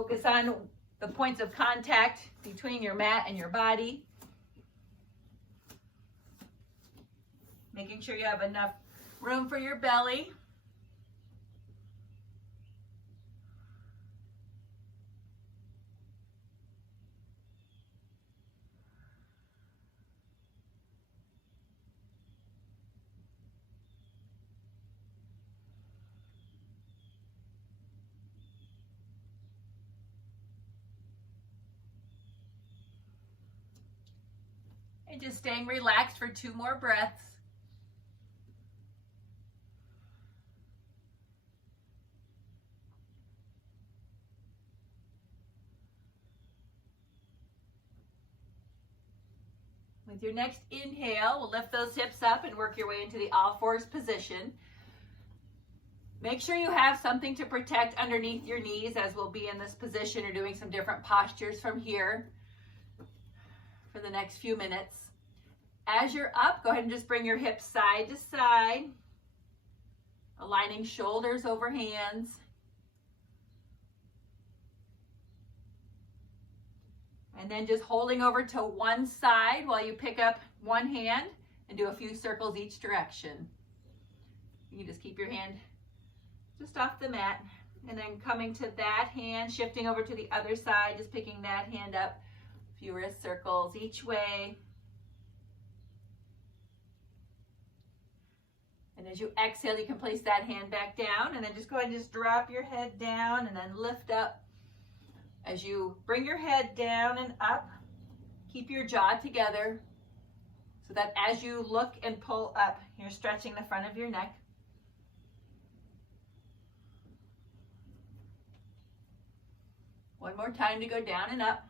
Focus on the points of contact between your mat and your body. Making sure you have enough room for your belly. And just staying relaxed for 2 more breaths. With your next inhale, we'll lift those hips up and work your way into the all fours position. Make sure you have something to protect underneath your knees as we'll be in this position or doing some different postures from here for the next few minutes. As you're up, go ahead and just bring your hips side to side, aligning shoulders over hands. And then just holding over to one side while you pick up one hand and do a few circles each direction. You can just keep your hand just off the mat, and then coming to that hand, shifting over to the other side, just picking that hand up, a few wrist circles each way. And as you exhale, you can place that hand back down, and then just go ahead and just drop your head down and then lift up. As you bring your head down and up, keep your jaw together so that as you look and pull up, you're stretching the front of your neck. One more time to go down and up.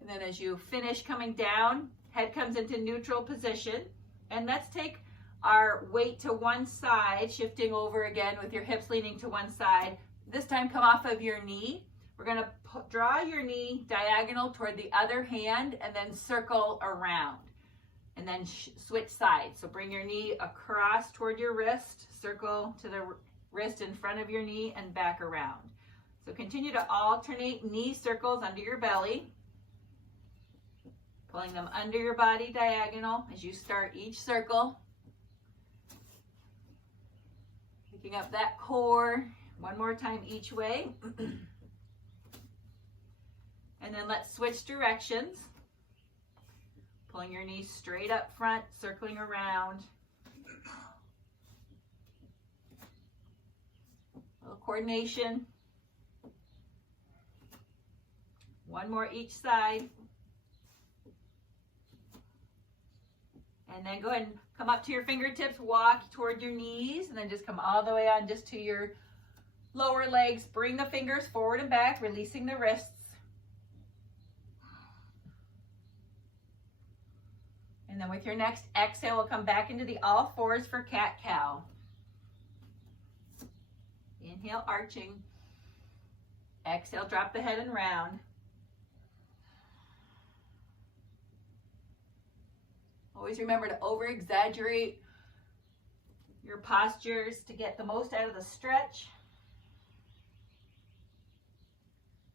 And then as you finish coming down, head comes into neutral position. And let's take our weight to one side, shifting over again with your hips leaning to one side. This time come off of your knee. We're going to draw your knee diagonal toward the other hand and then circle around. And then switch sides. So bring your knee across toward your wrist, circle to the wrist in front of your knee and back around. So continue to alternate knee circles under your belly, pulling them under your body diagonal as you start each circle. Picking up that core one more time each way. And then let's switch directions. Pulling your knees straight up front, circling around. A little coordination. One more each side. And then go ahead and come up to your fingertips, walk toward your knees, and then just come all the way on just to your lower legs. Bring the fingers forward and back, releasing the wrists. And then with your next exhale, we'll come back into the all fours for cat-cow. Inhale, arching. Exhale, drop the head and round. Always remember to over-exaggerate your postures to get the most out of the stretch,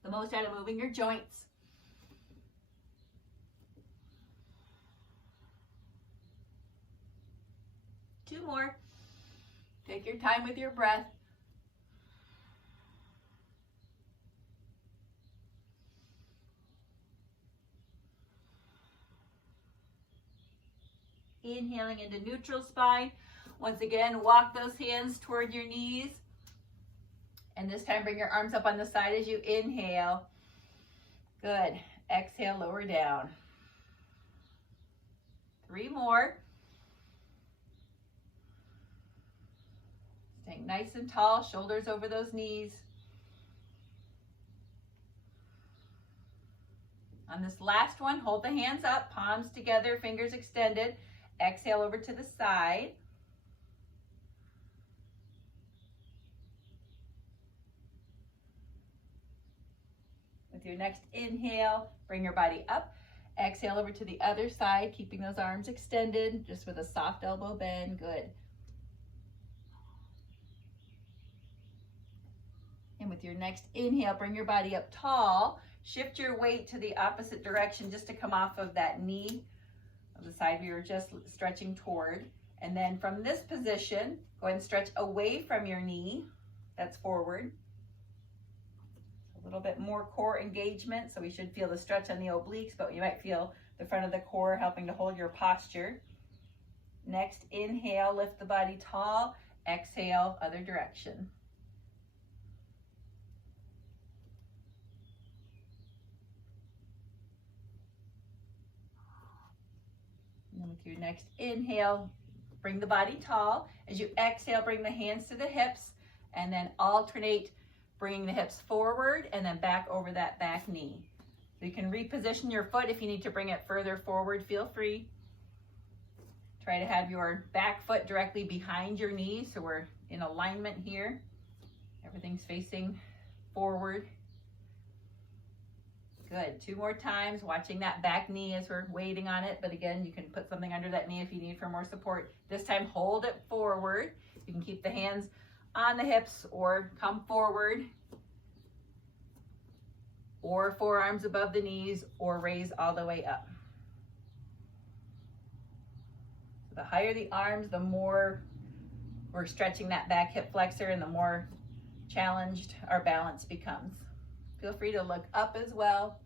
the most out of moving your joints. Two more. Take your time with your breath. Inhaling into neutral spine. Once again, walk those hands toward your knees. And this time, bring your arms up on the side as you inhale. Good. Exhale, lower down. 3 more. Staying nice and tall, shoulders over those knees. On this last one, hold the hands up, palms together, fingers extended. Exhale over to the side. With your next inhale, bring your body up. Exhale over to the other side, keeping those arms extended, just with a soft elbow bend. Good. with your next inhale, bring your body up tall. Shift your weight to the opposite direction just to come off of that knee of the side we were just stretching toward. And then from this position, go ahead and stretch away from your knee. That's forward. A little bit more core engagement, so we should feel the stretch on the obliques, but you might feel the front of the core helping to hold your posture. Next, inhale, lift the body tall. Exhale, other direction. And then with your next inhale, bring the body tall. As you exhale, bring the hands to the hips, and then alternate bringing the hips forward and then back over that back knee. So you can reposition your foot if you need to bring it further forward, feel free. Try to have your back foot directly behind your knee, so we're in alignment here. Everything's facing forward. Good, 2 more times, watching that back knee as we're waiting on it, but again, you can put something under that knee if you need for more support. This time, hold it forward. You can keep the hands on the hips or come forward, or forearms above the knees, or raise all the way up. So the higher the arms, the more we're stretching that back hip flexor and the more challenged our balance becomes. Feel free to look up as well.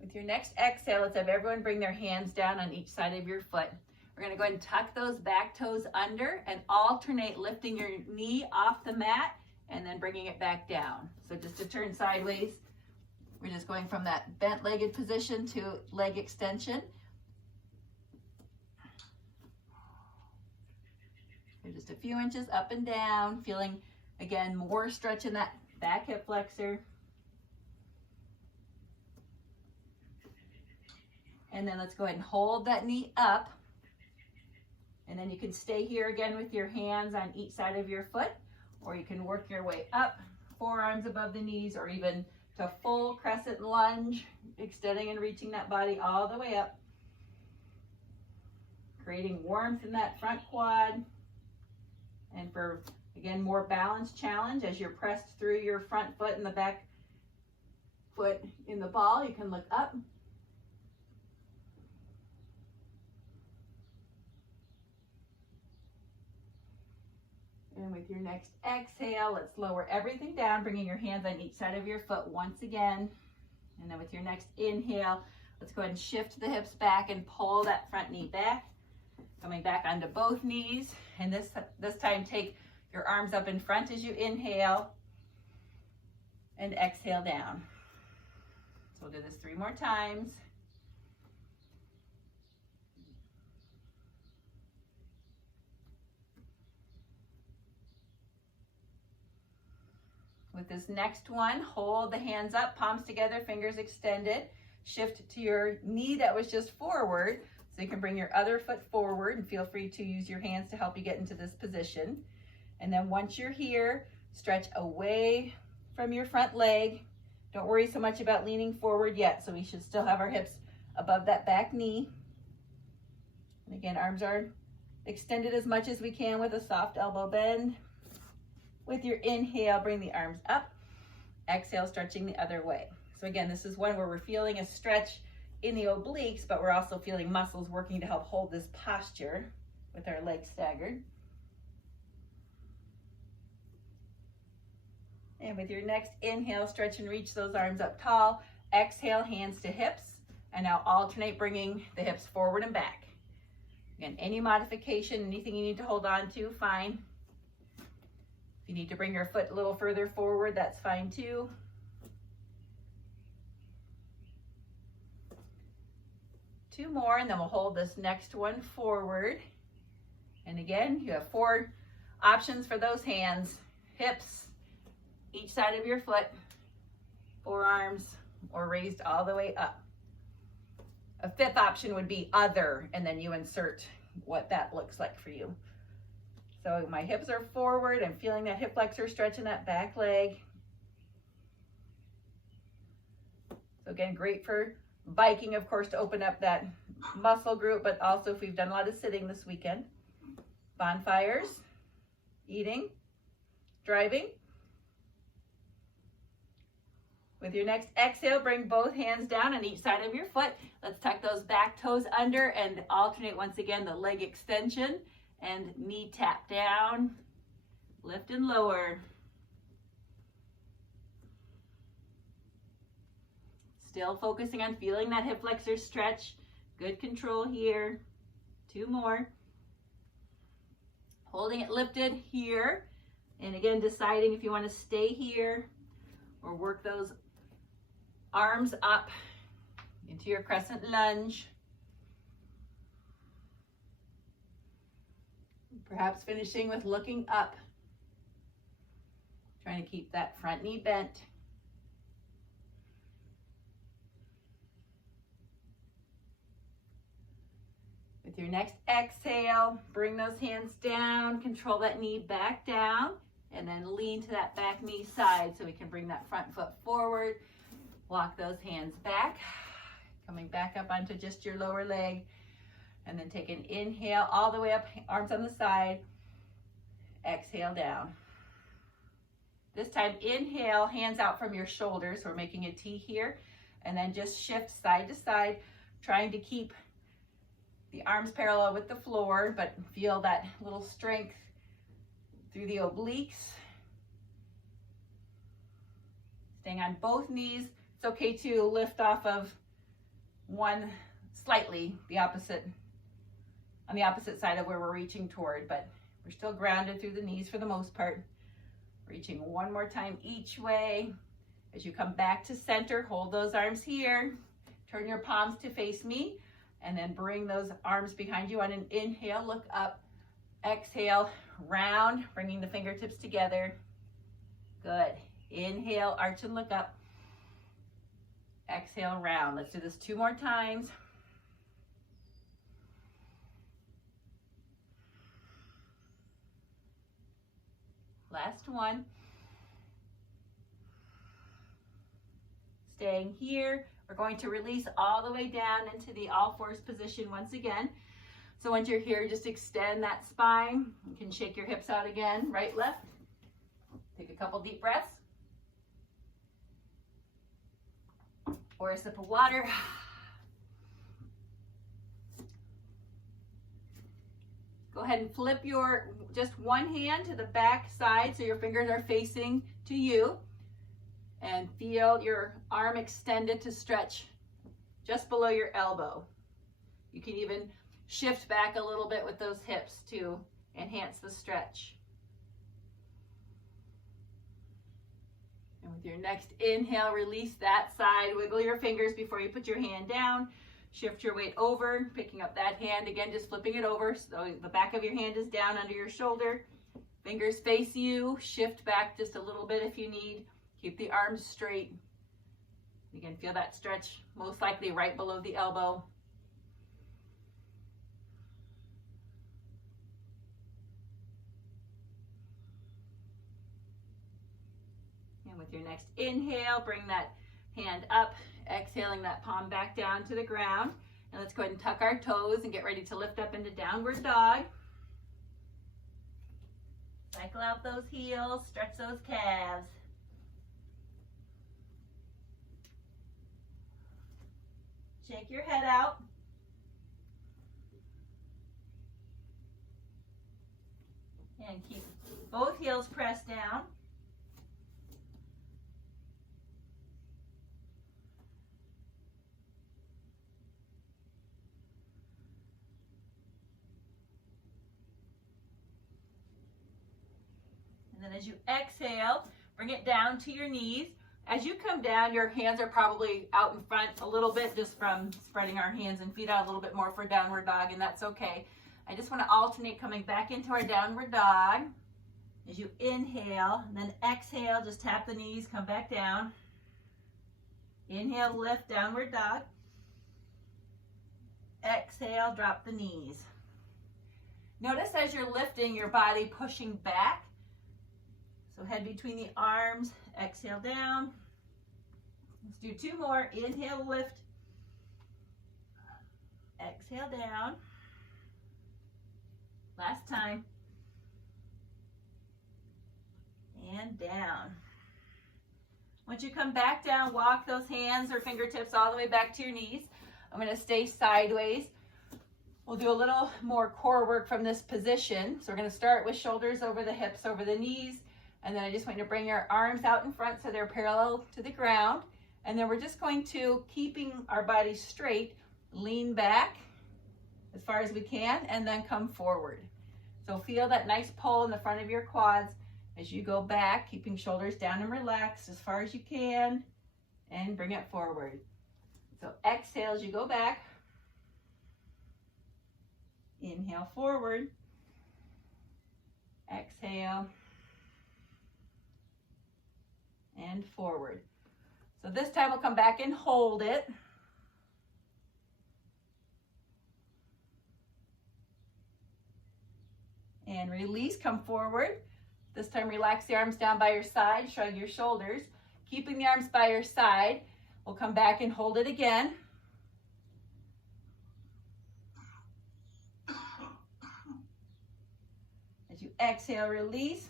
With your next exhale, let's have everyone bring their hands down on each side of your foot. We're going to go ahead and tuck those back toes under and alternate lifting your knee off the mat and then bringing it back down. So just to turn sideways, we're just going from that bent-legged position to leg extension. Just a few inches up and down, feeling, again, more stretch in that back hip flexor. And then let's go ahead and hold that knee up. And then you can stay here again with your hands on each side of your foot, or you can work your way up, forearms above the knees, or even to full crescent lunge, extending and reaching that body all the way up. Creating warmth in that front quad. And for, again, more balance challenge, as you're pressed through your front foot and the back foot in the ball, you can look up. And with your next exhale, let's lower everything down, bringing your hands on each side of your foot once again. And then with your next inhale, let's go ahead and shift the hips back and pull that front knee back. Coming back onto both knees, and this time take your arms up in front as you inhale and exhale down. So we'll do this 3 more times. With this next one, hold the hands up, palms together, fingers extended. Shift to your knee that was just forward. So you can bring your other foot forward and feel free to use your hands to help you get into this position. And then once you're here, stretch away from your front leg. Don't worry so much about leaning forward yet. So we should still have our hips above that back knee. And again, arms are extended as much as we can with a soft elbow bend. With your inhale, bring the arms up. Exhale, stretching the other way. So again, this is one where we're feeling a stretch in the obliques, but we're also feeling muscles working to help hold this posture with our legs staggered. And with your next inhale, stretch and reach those arms up tall. Exhale, hands to hips. And now alternate bringing the hips forward and back. Again, any modification, anything you need to hold on to, fine. If you need to bring your foot a little further forward, that's fine too. Two more, and then we'll hold this next one forward. And again, you have 4 options for those hands. Hips, each side of your foot, forearms, or raised all the way up. A 5th option would be other, and then you insert what that looks like for you. So my hips are forward. I'm feeling that hip flexor stretching that back leg. So again, great for Biking, of course, to open up that muscle group, but also if we've done a lot of sitting this weekend. Bonfires, eating, driving. With your next exhale, bring both hands down on each side of your foot. Let's tuck those back toes under and alternate once again the leg extension and knee tap down, lift and lower. Still focusing on feeling that hip flexor stretch. Good control here. 2 more. Holding it lifted here. And again, deciding if you want to stay here or work those arms up into your crescent lunge. Perhaps finishing with looking up. Trying to keep that front knee bent. With your next exhale, bring those hands down, control that knee back down, and then lean to that back knee side so we can bring that front foot forward. Walk those hands back, coming back up onto just your lower leg, and then take an inhale all the way up, arms on the side, exhale down. This time, inhale, hands out from your shoulders, so we're making a T here, and then just shift side to side, trying to keep the arms parallel with the floor, but feel that little strength through the obliques. Staying on both knees. It's okay to lift off of one slightly, on the opposite side of where we're reaching toward, but we're still grounded through the knees for the most part. Reaching one more time each way. As you come back to center, hold those arms here. Turn your palms to face me, and then bring those arms behind you on an inhale, look up. Exhale, round, bringing the fingertips together. Good. Inhale, arch and look up. Exhale, round. Let's do this 2 more times. Last one. Staying here. We're going to release all the way down into the all fours position once again. So once you're here, just extend that spine. You can shake your hips out again, right, left. Take a couple deep breaths. Or a sip of water. Go ahead and flip your just one hand to the back side so your fingers are facing to you. And feel your arm extended to stretch just below your elbow. You can even shift back a little bit with those hips to enhance the stretch. And with your next inhale, release that side. Wiggle your fingers before you put your hand down. Shift your weight over, picking up that hand. Again, just flipping it over so the back of your hand is down under your shoulder. Fingers face you. Shift back just a little bit if you need. Keep the arms straight. You can feel that stretch, most likely right below the elbow. And with your next inhale, bring that hand up, exhaling that palm back down to the ground. And let's go ahead and tuck our toes and get ready to lift up into downward dog. Cycle out those heels, stretch those calves. Shake your head out. And keep both heels pressed down. And then as you exhale, bring it down to your knees. As you come down, your hands are probably out in front a little bit just from spreading our hands and feet out a little bit more for downward dog, and that's okay. I just want to alternate coming back into our downward dog. As you inhale, and then exhale, just tap the knees, come back down. Inhale, lift, downward dog. Exhale, drop the knees. Notice as you're lifting, your body pushing back. So head between the arms, exhale down. Let's do 2 more. Inhale, lift. exhale down. Last time. And down. Once you come back down, walk those hands or fingertips all the way back to your knees. I'm going to stay sideways. We'll do a little more core work from this position. So we're going to start with shoulders over the hips, over the knees. And then I just want you to bring your arms out in front so they're parallel to the ground. And then we're just going to, keeping our body straight, lean back as far as we can and then come forward. So feel that nice pull in the front of your quads as you go back, keeping shoulders down and relaxed as far as you can, and bring it forward. So exhale as you go back. Inhale forward. Exhale. And forward. So this time we'll come back and hold it. And release, come forward. This time relax the arms down by your side, shrug your shoulders. Keeping the arms by your side, we'll come back and hold it again. As you exhale, release.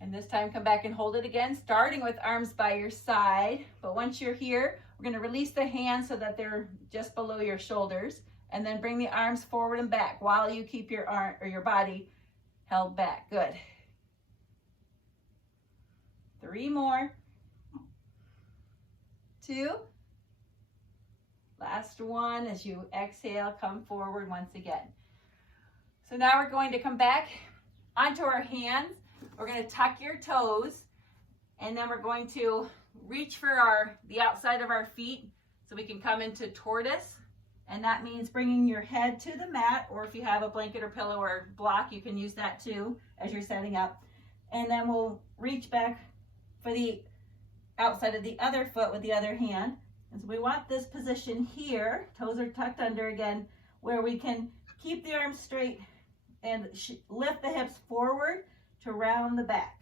And this time come back and hold it again, starting with arms by your side. But once you're here, we're going to release the hands so that they're just below your shoulders. And then bring the arms forward and back while you keep your arm or your body held back. Good. 3 more. 2. Last one. As you exhale, come forward once again. So now we're going to come back onto our hands. We're going to tuck your toes, and then we're going to reach for the outside of our feet so we can come into tortoise. And that means bringing your head to the mat, or if you have a blanket or pillow or block, you can use that too as you're setting up. And then we'll reach back for the outside of the other foot with the other hand. And so we want this position here, toes are tucked under again, where we can keep the arms straight and lift the hips forward to round the back.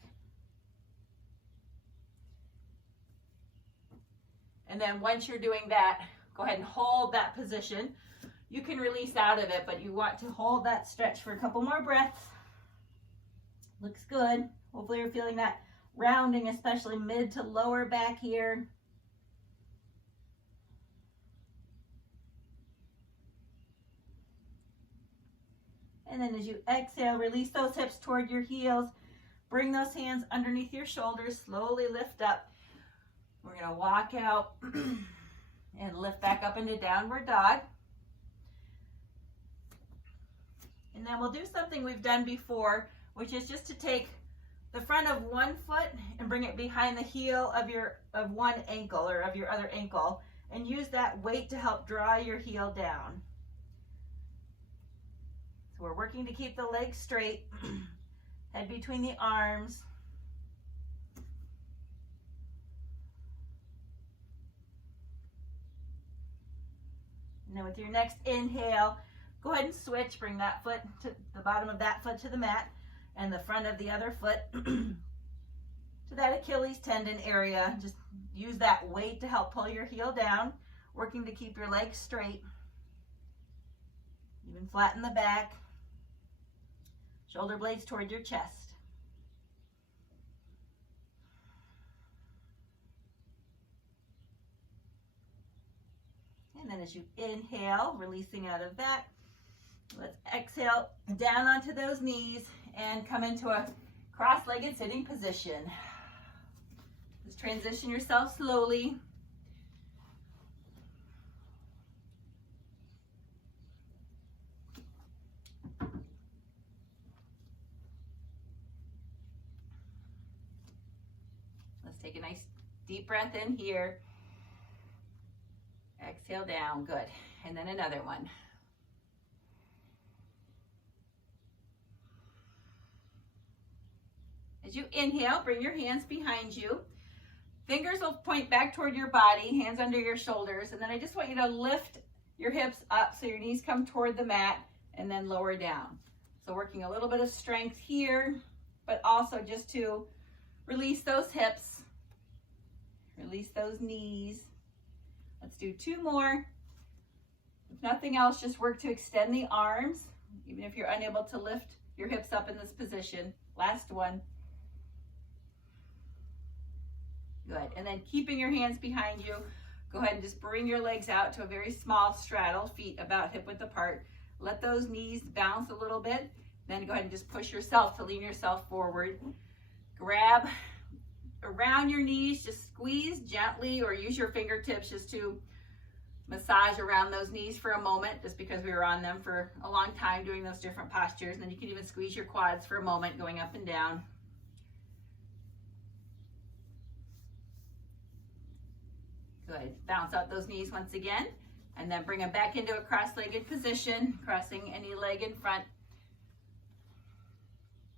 And then once you're doing that, go ahead and hold that position. You can release out of it, but you want to hold that stretch for a couple more breaths. Looks good. Hopefully you're feeling that rounding, especially mid to lower back here. And then as you exhale, release those hips toward your heels. Bring those hands underneath your shoulders. Slowly lift up. We're going to walk out and lift back up into downward dog. And then we'll do something we've done before, which is just to take the front of one foot and bring it behind the heel of one ankle or of your other ankle, and use that weight to help draw your heel down. So we're working to keep the legs straight, head between the arms. And then with your next inhale, go ahead and switch. Bring that foot to the bottom of that foot to the mat and the front of the other foot to that Achilles tendon area. Just use that weight to help pull your heel down, working to keep your legs straight. Even flatten the back. Shoulder blades toward your chest. And then as you inhale, releasing out of that, let's exhale down onto those knees and come into a cross-legged sitting position. Just transition yourself slowly. Let's take a nice deep breath in here. Exhale down, good. And then another one. As you inhale, bring your hands behind you. Fingers will point back toward your body, hands under your shoulders. And then I just want you to lift your hips up so your knees come toward the mat and then lower down. So working a little bit of strength here, but also just to release those hips, release those knees. Let's do 2 more. If nothing else, just work to extend the arms, even if you're unable to lift your hips up in this position. Last one. Good. And then keeping your hands behind you, go ahead and just bring your legs out to a very small straddle, feet about hip width apart. Let those knees bounce a little bit. Then go ahead and just push yourself to lean yourself forward. Grab around your knees, just squeeze gently or use your fingertips just to massage around those knees for a moment, just because we were on them for a long time doing those different postures. And then you can even squeeze your quads for a moment, going up and down. Good. Bounce out those knees once again, and then bring them back into a cross-legged position, crossing any leg in front.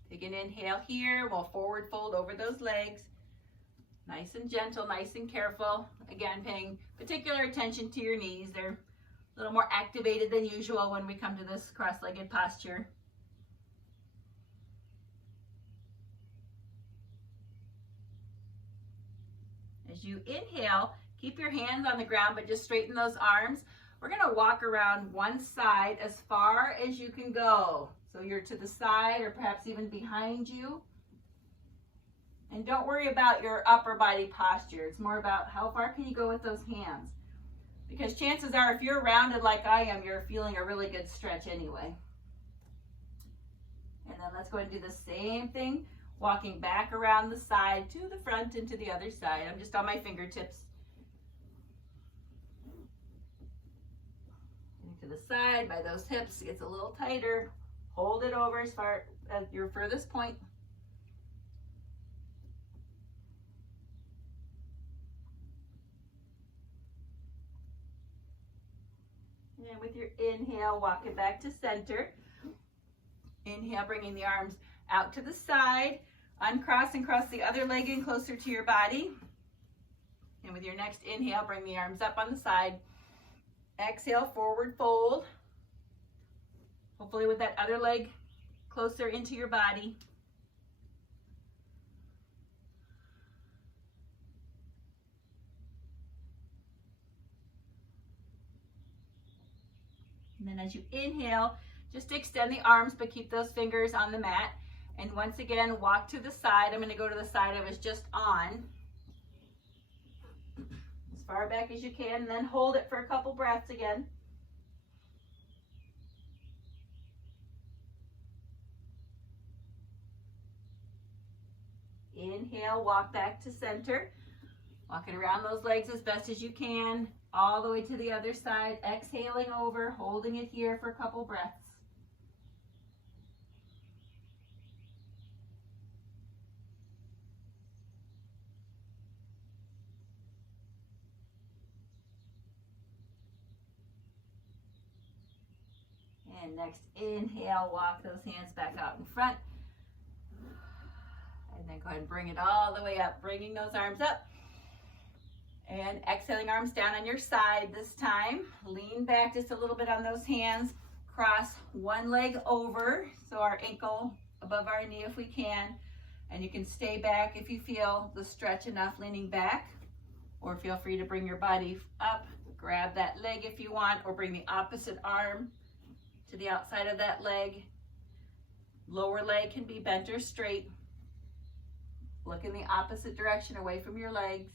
Take an inhale here. We'll forward fold over those legs. Nice and gentle, nice and careful. Again, paying particular attention to your knees. They're a little more activated than usual when we come to this cross-legged posture. As you inhale, keep your hands on the ground, but just straighten those arms. We're gonna walk around one side as far as you can go. So you're to the side or perhaps even behind you. And don't worry about your upper body posture. It's more about how far can you go with those hands. Because chances are, if you're rounded like I am, you're feeling a really good stretch anyway. And then let's go ahead and do the same thing, walking back around the side to the front and to the other side. I'm just on my fingertips. And to the side by those hips, it gets a little tighter. Hold it over as far as your furthest point. And with your inhale, walk it back to center. Inhale, bringing the arms out to the side. Uncross and cross the other leg in closer to your body. And with your next inhale, bring the arms up on the side. Exhale, forward fold. Hopefully with that other leg closer into your body. And then as you inhale, just extend the arms, but keep those fingers on the mat. And once again, walk to the side. I'm going to go to the side I was just on. As far back as you can, and then hold it for a couple breaths again. Inhale, walk back to center. Walking around those legs as best as you can, all the way to the other side. Exhaling over, holding it here for a couple breaths. And next inhale, walk those hands back out in front. And then go ahead and bring it all the way up, bringing those arms up. And exhaling, arms down on your side this time. Lean back just a little bit on those hands. Cross one leg over, so our ankle above our knee if we can. And you can stay back if you feel the stretch enough, leaning back. Or feel free to bring your body up. Grab that leg if you want, or bring the opposite arm to the outside of that leg. Lower leg can be bent or straight. Look in the opposite direction, away from your legs.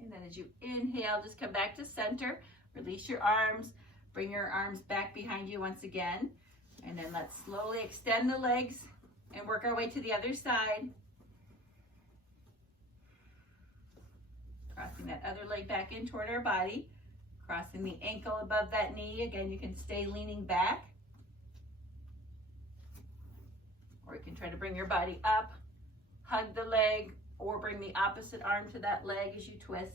And then as you inhale, just come back to center. Release your arms. Bring your arms back behind you once again. And then let's slowly extend the legs and work our way to the other side. Crossing that other leg back in toward our body. Crossing the ankle above that knee. Again, you can stay leaning back. Or you can try to bring your body up, hug the leg, or bring the opposite arm to that leg as you twist.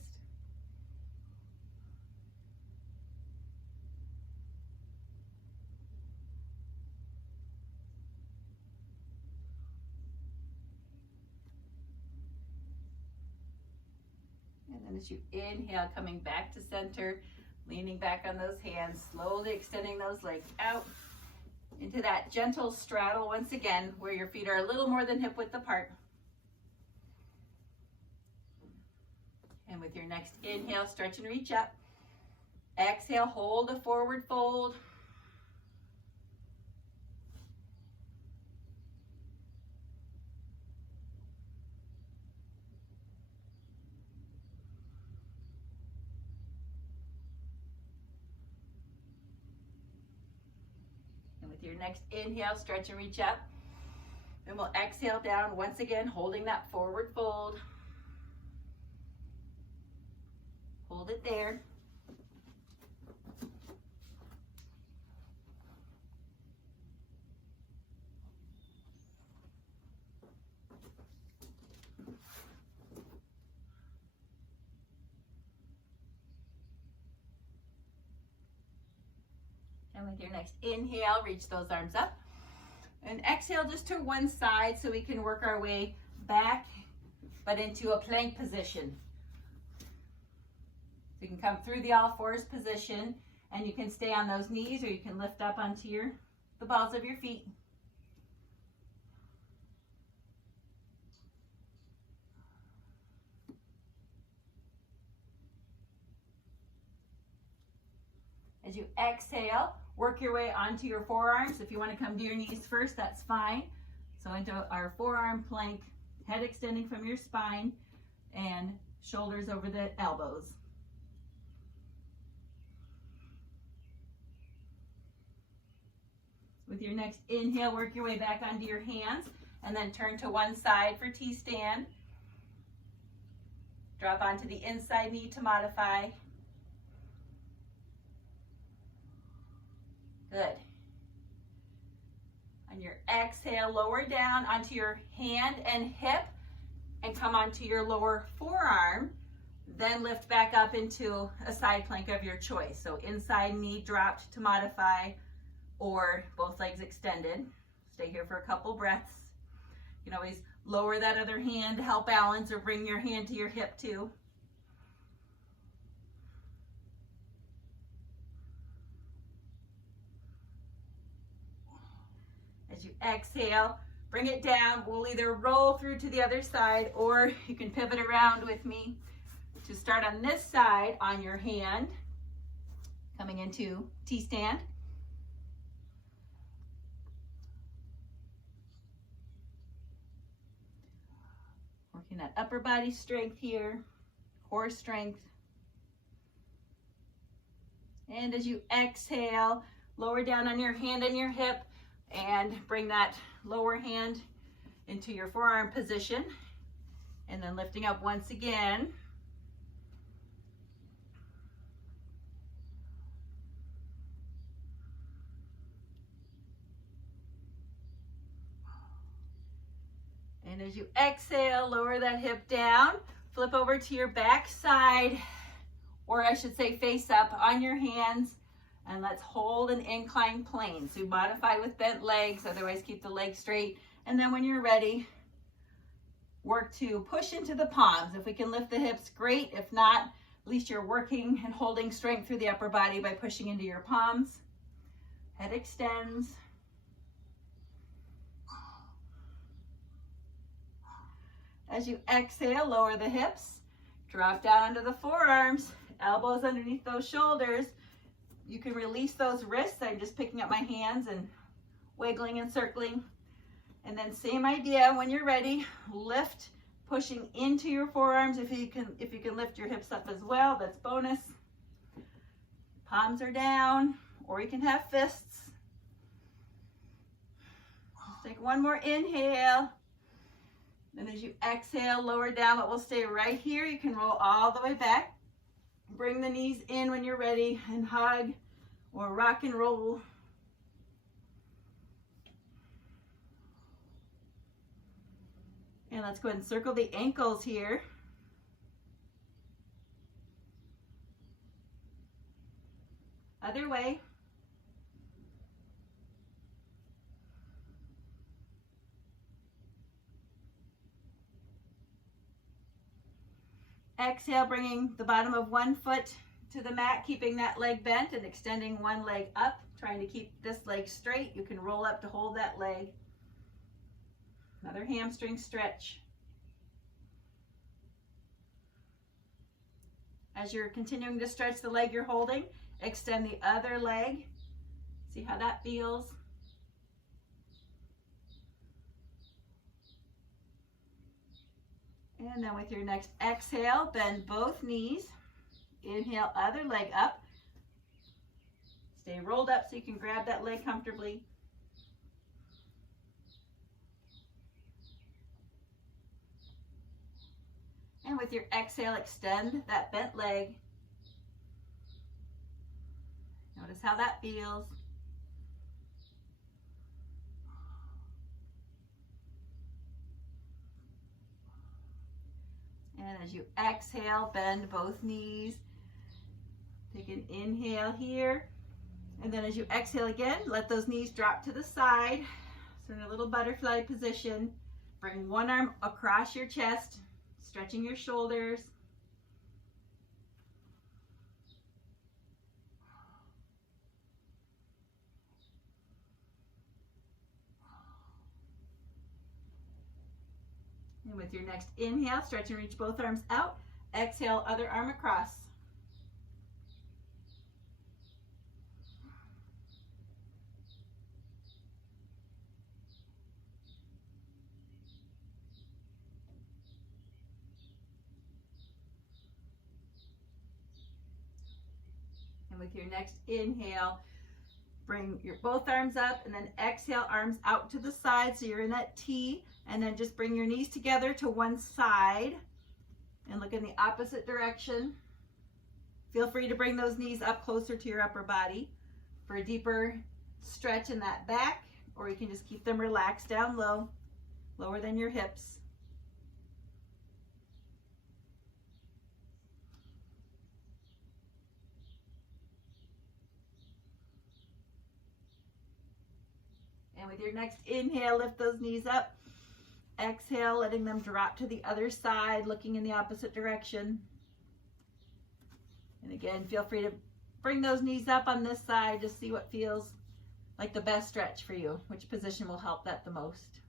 And then as you inhale, coming back to center, Leaning back on those hands, slowly extending those legs out into that gentle straddle once again, where your feet are a little more than hip width apart. And with your next inhale, stretch and reach up. Exhale, hold a forward fold. And with your next inhale, stretch and reach up. And we'll exhale down once again, holding that forward fold. Hold it there. And with your next inhale, reach those arms up. And exhale just to one side so we can work our way back, but into a plank position. So you can come through the all fours position, and you can stay on those knees, or you can lift up onto the balls of your feet. As you exhale, work your way onto your forearms. If you want to come to your knees first, that's fine. So into our forearm plank, head extending from your spine, and shoulders over the elbows. With your next inhale, work your way back onto your hands, and then turn to one side for T-stand. Drop onto the inside knee to modify. Good. On your exhale, lower down onto your hand and hip, and come onto your lower forearm. Then lift back up into a side plank of your choice. So inside knee dropped to modify, or both legs extended. Stay here for a couple breaths. You can always lower that other hand to help balance, or bring your hand to your hip too. As you exhale, bring it down. We'll either roll through to the other side, or you can pivot around with me to start on this side on your hand, coming into T-stand. Working that upper body strength here, core strength. And as you exhale, lower down on your hand and your hip, and bring that lower hand into your forearm position, and then lifting up once again. And as you exhale, lower that hip down, flip over to your back side, or I should say face up on your hands, and let's hold an inclined plane. So modify with bent legs, otherwise keep the legs straight. And then when you're ready, work to push into the palms. If we can lift the hips, great. If not, at least you're working and holding strength through the upper body by pushing into your palms. Head extends. As you exhale, lower the hips, drop down onto the forearms, elbows underneath those shoulders. You can release those wrists. I'm just picking up my hands and wiggling and circling. And then same idea, when you're ready, lift, pushing into your forearms. If you can lift your hips up as well, that's bonus. Palms are down, or you can have fists. Let's take one more inhale. And as you exhale, lower down, but we'll stay right here. You can roll all the way back. Bring the knees in when you're ready, and hug or rock and roll. And let's go ahead and circle the ankles here. Other way. Exhale, bringing the bottom of one foot to the mat, keeping that leg bent and extending one leg up, trying to keep this leg straight. You can roll up to hold that leg. Another hamstring stretch. As you're continuing to stretch the leg you're holding, extend the other leg. See how that feels. And then with your next exhale, bend both knees. Inhale, other leg up. Stay rolled up so you can grab that leg comfortably. And with your exhale, extend that bent leg. Notice how that feels. And as you exhale, bend both knees. Take an inhale here. And then as you exhale again, let those knees drop to the side. So in a little butterfly position, bring one arm across your chest, stretching your shoulders. And with your next inhale, stretch and reach both arms out. Exhale, other arm across. And with your next inhale, bring your both arms up and then exhale, arms out to the side so you're in that T. And then just bring your knees together to one side and look in the opposite direction. Feel free to bring those knees up closer to your upper body for a deeper stretch in that back, or you can just keep them relaxed down low, lower than your hips. And with your next inhale, lift those knees up. Exhale, letting them drop to the other side, looking in the opposite direction. And again, feel free to bring those knees up on this side. Just see what feels like the best stretch for you. Which position will help that the most.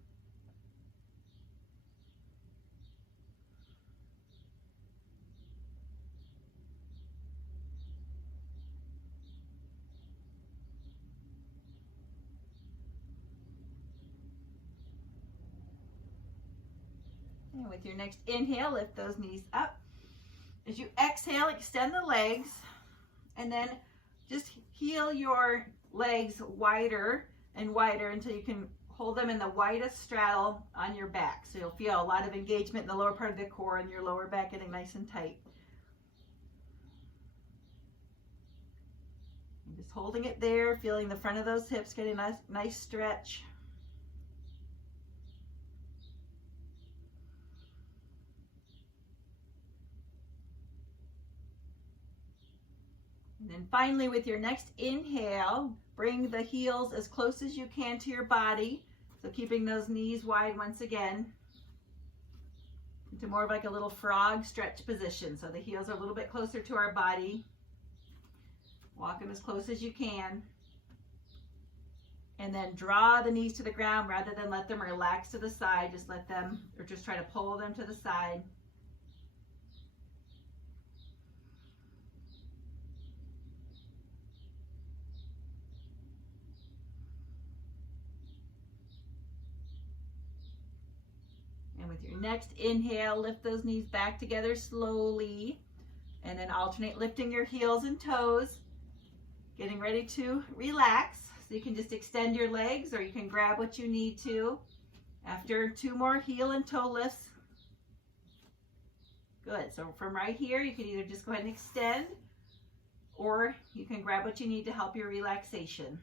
And with your next inhale, lift those knees up. As you exhale, extend the legs, and then just heel your legs wider and wider until you can hold them in the widest straddle on your back. So you'll feel a lot of engagement in the lower part of the core and your lower back getting nice and tight. And just holding it there, feeling the front of those hips getting a nice stretch. And then finally, with your next inhale, bring the heels as close as you can to your body. So keeping those knees wide once again into more of like a little frog stretch position. So the heels are a little bit closer to our body. Walk them as close as you can. And then draw the knees to the ground rather than let them relax to the side. Just let them, or just try to pull them to the side. With your next inhale, lift those knees back together slowly, and then alternate lifting your heels and toes, getting ready to relax. So you can just extend your legs, or you can grab what you need to. After 2 more heel and toe lifts. Good. So from right here, you can either just go ahead and extend, or you can grab what you need to help your relaxation.